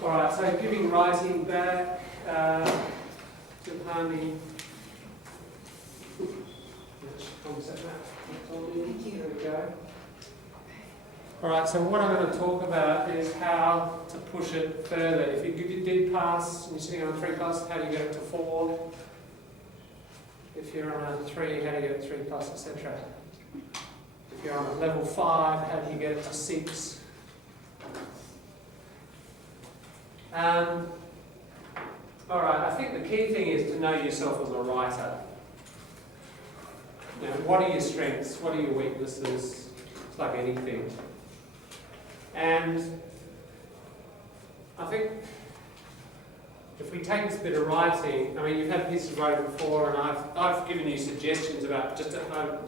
Alright, so giving writing back to Pani. Thank you. There we go. Alright, so what I'm going to talk about is how to push it further. If you did pass, and you're sitting on a 3+, how do you get it to 4? If you're on a 3, how do you get it to 3+, etc. If you're on a level 5, how do you get it to 6? Alright, I think the key thing is to know yourself as a writer. You know, what are your strengths? What are your weaknesses? It's like anything. And I think if we take this bit of writing, I mean, you've had pieces of writing before, and I've given you suggestions about just to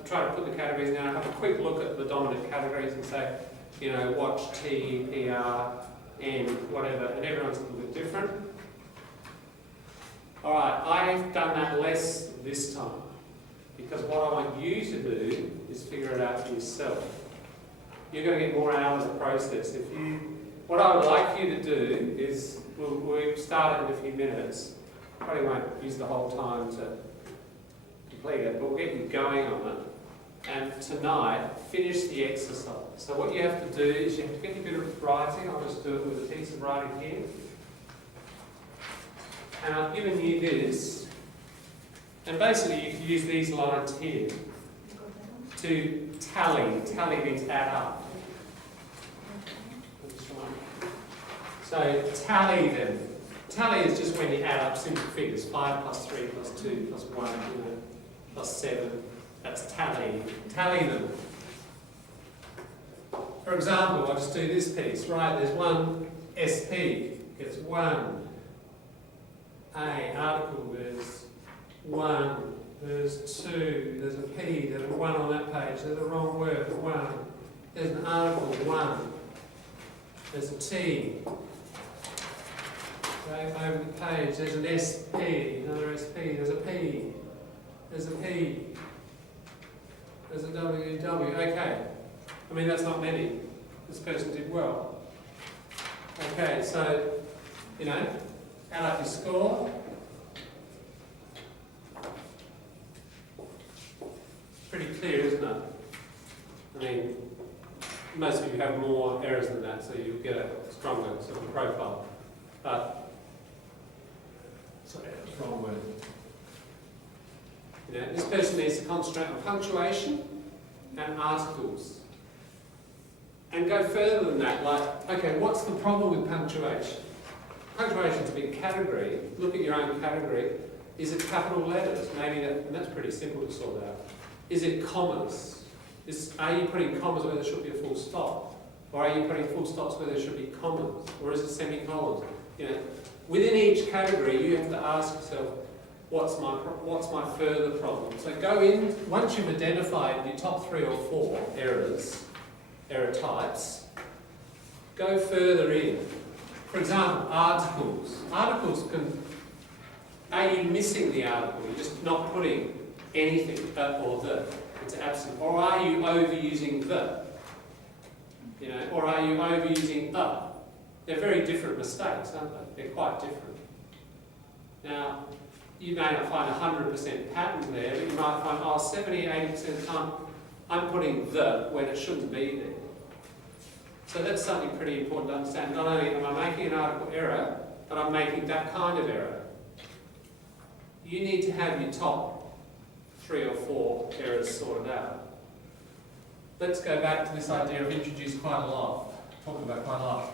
try to put the categories down. Have a quick look at the dominant categories and say, you know, watch, T, PR, N, whatever, and everyone's a little bit different. Alright, I've done that less this time, because what I want you to do is figure it out for yourself. You're going to get more out of the process. What I would like you to do is, we'll start in a few minutes. Probably won't use the whole time to complete it, but we'll get you going on it. And tonight, finish the exercise. So what you have to do is you have to get a bit of writing. I'll just do it with a piece of writing here. And I've given you this. And basically you can use these lines here to tally. Tally means add up. So tally them. Tally is just when you add up simple figures. 5 plus 3 plus 2 plus 1, plus 7. That's tally. Tally them. For example, I'll just do this piece. Right, there's one SP. Gets 1. A article, there's 1. There's 2. There's a P. There's a 1 on that page. There's a wrong word. 1. There's an article. 1. There's a T. Right over the page. There's an SP. Another SP. There's a P. There's a P. There's a WW. Okay. I mean, that's not many. This person did well. Okay, so, you know, add up your score. Pretty clear, isn't it? I mean, most of you have more errors than that, so you'll get a stronger sort of profile. But, sorry, that's the wrong word. You know, this person needs to concentrate on punctuation and articles. And go further than that, like, okay, what's the problem with punctuation? Punctuation's a big category. Look at your own category. Is it capital letters? Maybe and that's pretty simple to sort out. Is it commas? Are you putting commas where there should be a full stop? Or are you putting full stops where there should be commas? Or is it semicolons? You know, within each category, you have to ask yourself, what's my further problem? So go in, once you've identified your top 3 or 4 error types, go further in. For example, articles. Articles are you missing the article? You're just not putting anything or the. It's absent. Or are you overusing the? You know, or are you overusing a? They're very different mistakes, aren't they? They're quite different. Now, you may not find 100% pattern there, but you might find, 70, 80% of the time, I'm putting the when it shouldn't be there. So that's something pretty important to understand. Not only am I making an article error, but I'm making that kind of error. You need to have your top 3 or 4 errors sorted out. Let's go back to this idea I've introduced quite a lot, talking about quite a lot,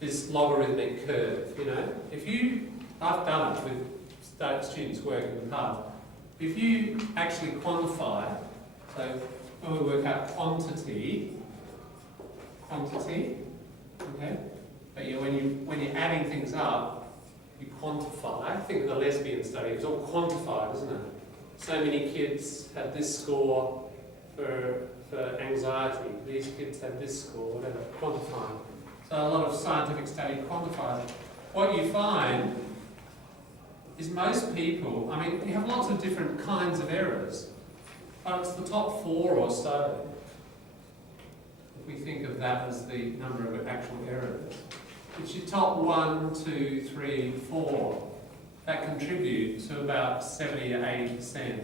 this logarithmic curve, you know. I've done it with students working in the past. If you actually quantify, so when we work out quantity, okay? But when you're adding things up, you quantify. Think of the lesbian study, it's all quantified, isn't it? So many kids had this score for anxiety, these kids had this score, whatever, quantifying. So a lot of scientific study quantifies it. What you find is most people, I mean, you have lots of different kinds of errors, but it's the top 4 or so. If we think of that as the number of actual errors, which it's your top 1, 2, 3, 4 that contribute to about 70 or 80%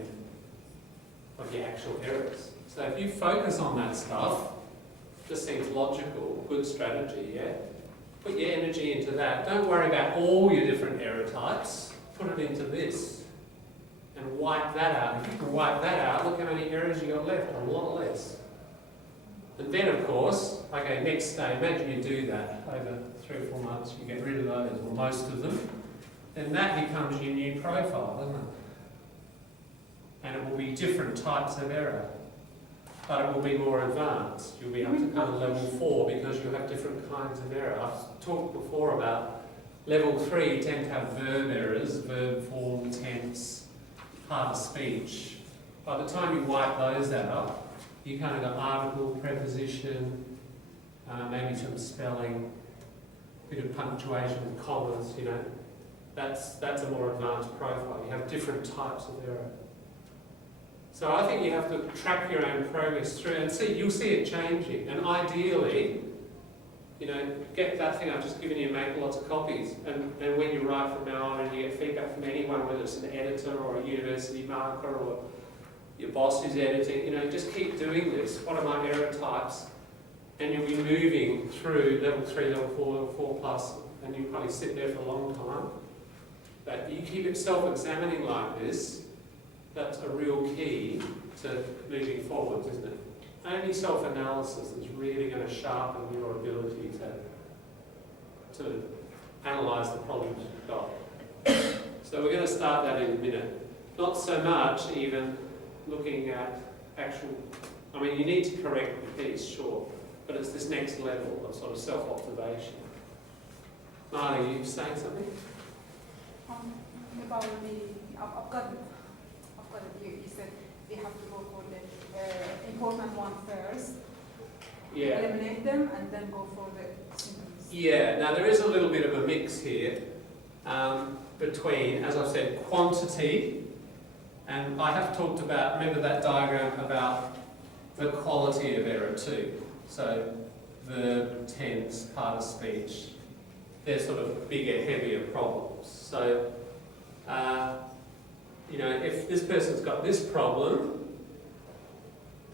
of your actual errors. So if you focus on that stuff, just seems logical, good strategy, yeah? Put your energy into that. Don't worry about all your different error types. Put it into this and wipe that out. If you can wipe that out, look how many errors you got left, a lot less. And then, of course, okay, next day, imagine you do that over 3 or 4 months, you get rid of those, or most of them, then that becomes your new profile, doesn't it? And it will be different types of error, but it will be more advanced. You'll be up to kind of level 4 because you'll have different kinds of error. I've talked before about level 3 tend to have verb errors, verb form, tense, part of speech. By the time you wipe those out, you kind of got article, preposition, maybe some spelling, a bit of punctuation and commas, you know. That's a more advanced profile. You have different types of error. So I think you have to track your own progress through and see, you'll see it changing. And ideally, you know, get that thing I've just given you, make lots of copies. And when you write from now on and you get feedback from anyone, whether it's an editor or a university marker or your boss who's editing, you know, just keep doing this. What are my error types? And you'll be moving through level 3, level 4, level 4 plus, and you'll probably sit there for a long time. But you keep it self-examining like this, that's a real key to moving forwards, isn't it? Only self-analysis is really going to sharpen your ability to analyse the problems you've got. So we're going to start that in a minute. Not so much even looking at actual, I mean, you need to correct the piece, sure, but it's this next level of sort of self-observation. Marley, you saying something? About I've got it. You said we have to go for the important one first, Yeah. eliminate them, and then go for the symptoms. Yeah, now there is a little bit of a mix here between, as I've said, quantity, and I have talked about, remember that diagram about the quality of error too. So verb, tense, part of speech, they're sort of bigger, heavier problems. So, you know, if this person's got this problem,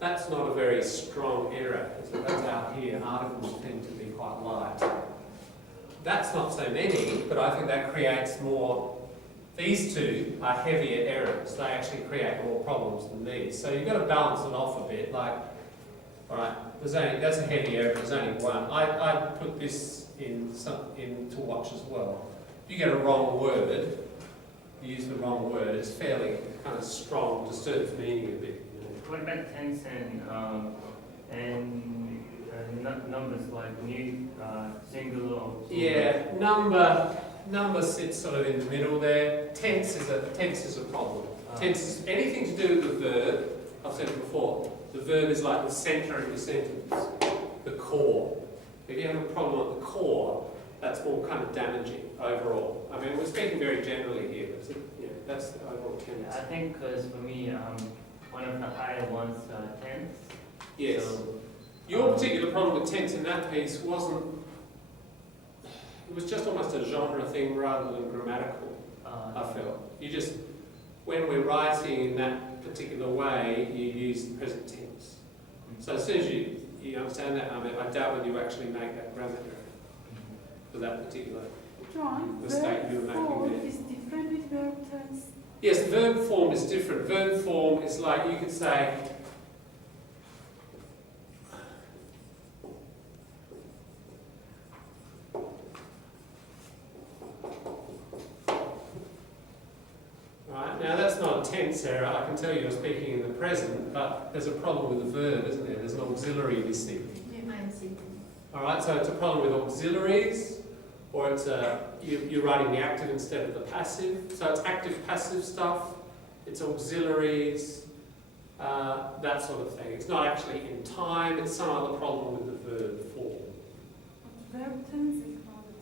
that's not a very strong error. So that's out here. Articles tend to be quite light. That's not so many, but I think that creates more. These two are heavier errors. They actually create more problems than these. So you've got to balance it off a bit. Like, all right, that's a heavy error. There's only one. I'd put this in to watch as well. If you get a wrong word, you use the wrong word, it's fairly kind of strong, disturbs meaning a bit. You know. What about tense and numbers like new, singular? Or yeah, number sits sort of in the middle there. Tense is a problem. Tense is anything to do with the verb. I've said it before. The verb is like the centre of your sentence, the core. If you have a problem at the core, that's more kind of damaging overall. I mean, we're speaking very generally here, but that's the overall tendency. I think because for me, one of the higher ones, tense. Yes. So, your particular problem with tense in that piece wasn't, it was just almost a genre thing rather than grammatical, I felt. You just, when we're writing in that particular way, you use the present tense. So as soon as you understand that, I mean, I doubt whether you actually make that grammar error for that particular mistake you were making form there. is different with verb tense. Yes, verb form is different. Verb form is like, you could say, right, now that's not a tense error. I can tell you're speaking in the present, but there's a problem with the verb, isn't there? There's an auxiliary missing. All right, so it's a problem with auxiliaries, or it's you're writing the active instead of the passive. So it's active-passive stuff, it's auxiliaries, that sort of thing. It's not actually in time, it's some other problem with the verb form. Verb tense is not a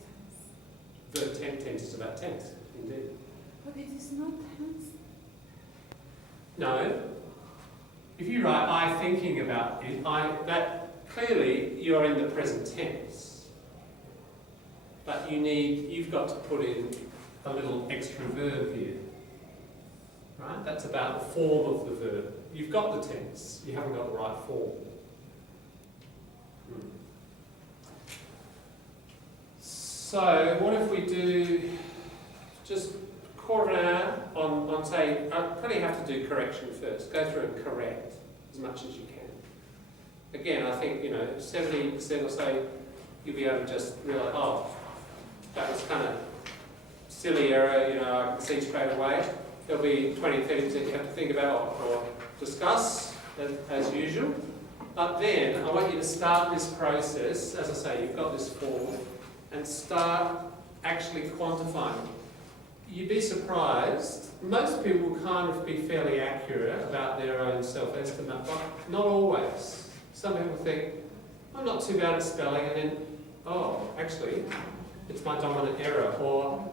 tense. Verb tense is about tense, indeed. But it is not tense. No. If you write I thinking about it, that clearly you're in the present tense. but you've got to put in a little extra verb here. Right? That's about the form of the verb. You've got the tense, you haven't got the right form. So, what if we do just quarter of an hour on say, I probably have to do correction first. Go through and correct as much as you can. Again, I think, 70% or so, you'll be able to just realise, oh, that was kind of silly error, I can see straight away. There'll be 20-30% you have to think about or discuss, as usual. But then, I want you to start this process, as I say, you've got this form, and start actually quantifying. You'd be surprised, most people will kind of be fairly accurate about their own self-estimate, but not always. Some people think, I'm not too bad at spelling, and then, oh, actually, it's my dominant error, or,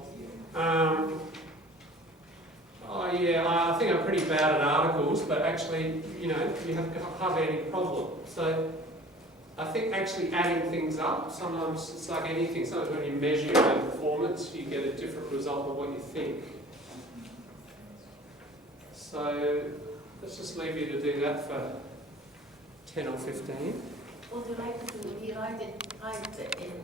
oh yeah, I think I'm pretty bad at articles, but actually, you have hardly any problem. So, I think actually adding things up, sometimes it's like anything, sometimes when you measure your own performance, you get a different result than what you think. So, let's just leave you to do that for 10 or 15. Would you like to rewrite it in